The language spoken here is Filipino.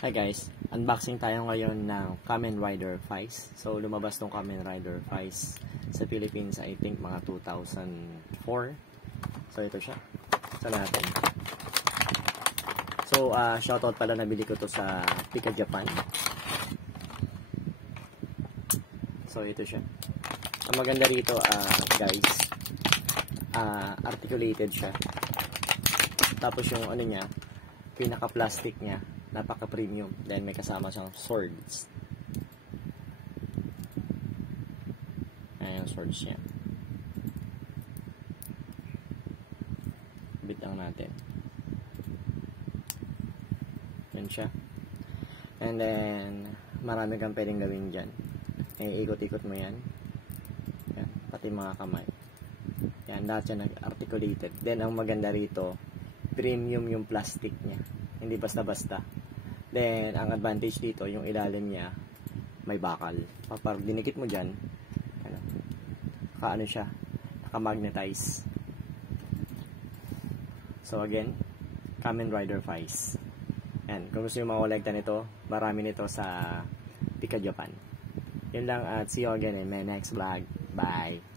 Hi guys, unboxing tayo ngayon ng Kamen Rider Vice. So lumabas tong Kamen Rider Vice sa Philippines, I think mga 2004. So ito siya. Sa natin. So shoutout pala, nabili ko to sa Pika Japan. So ito siya. Ang maganda rito guys, articulated siya. Tapos yung ano niya, pinaka-plastic niya, napaka-premium. Then may kasama siyang swords. Ayan yung swords niya. Bitang natin. Yan siya. And then, marami kang pwedeng gawin dyan. Ikot-ikot mo yan. Yan. Pati mga kamay. Yan, lahat siya nag-articulated. Then, ang maganda rito, premium yung plastic niya. Hindi basta-basta. Then, ang advantage dito, yung ilalim niya, may bakal. Pag dinikit mo dyan, ano, naka-ano siya, naka-magnetize. So, again, Kamen Rider Vice. Yan. Kung gusto nyo makolekta nito, marami nito sa Pika Japan. Yun lang at see you again in my next vlog. Bye!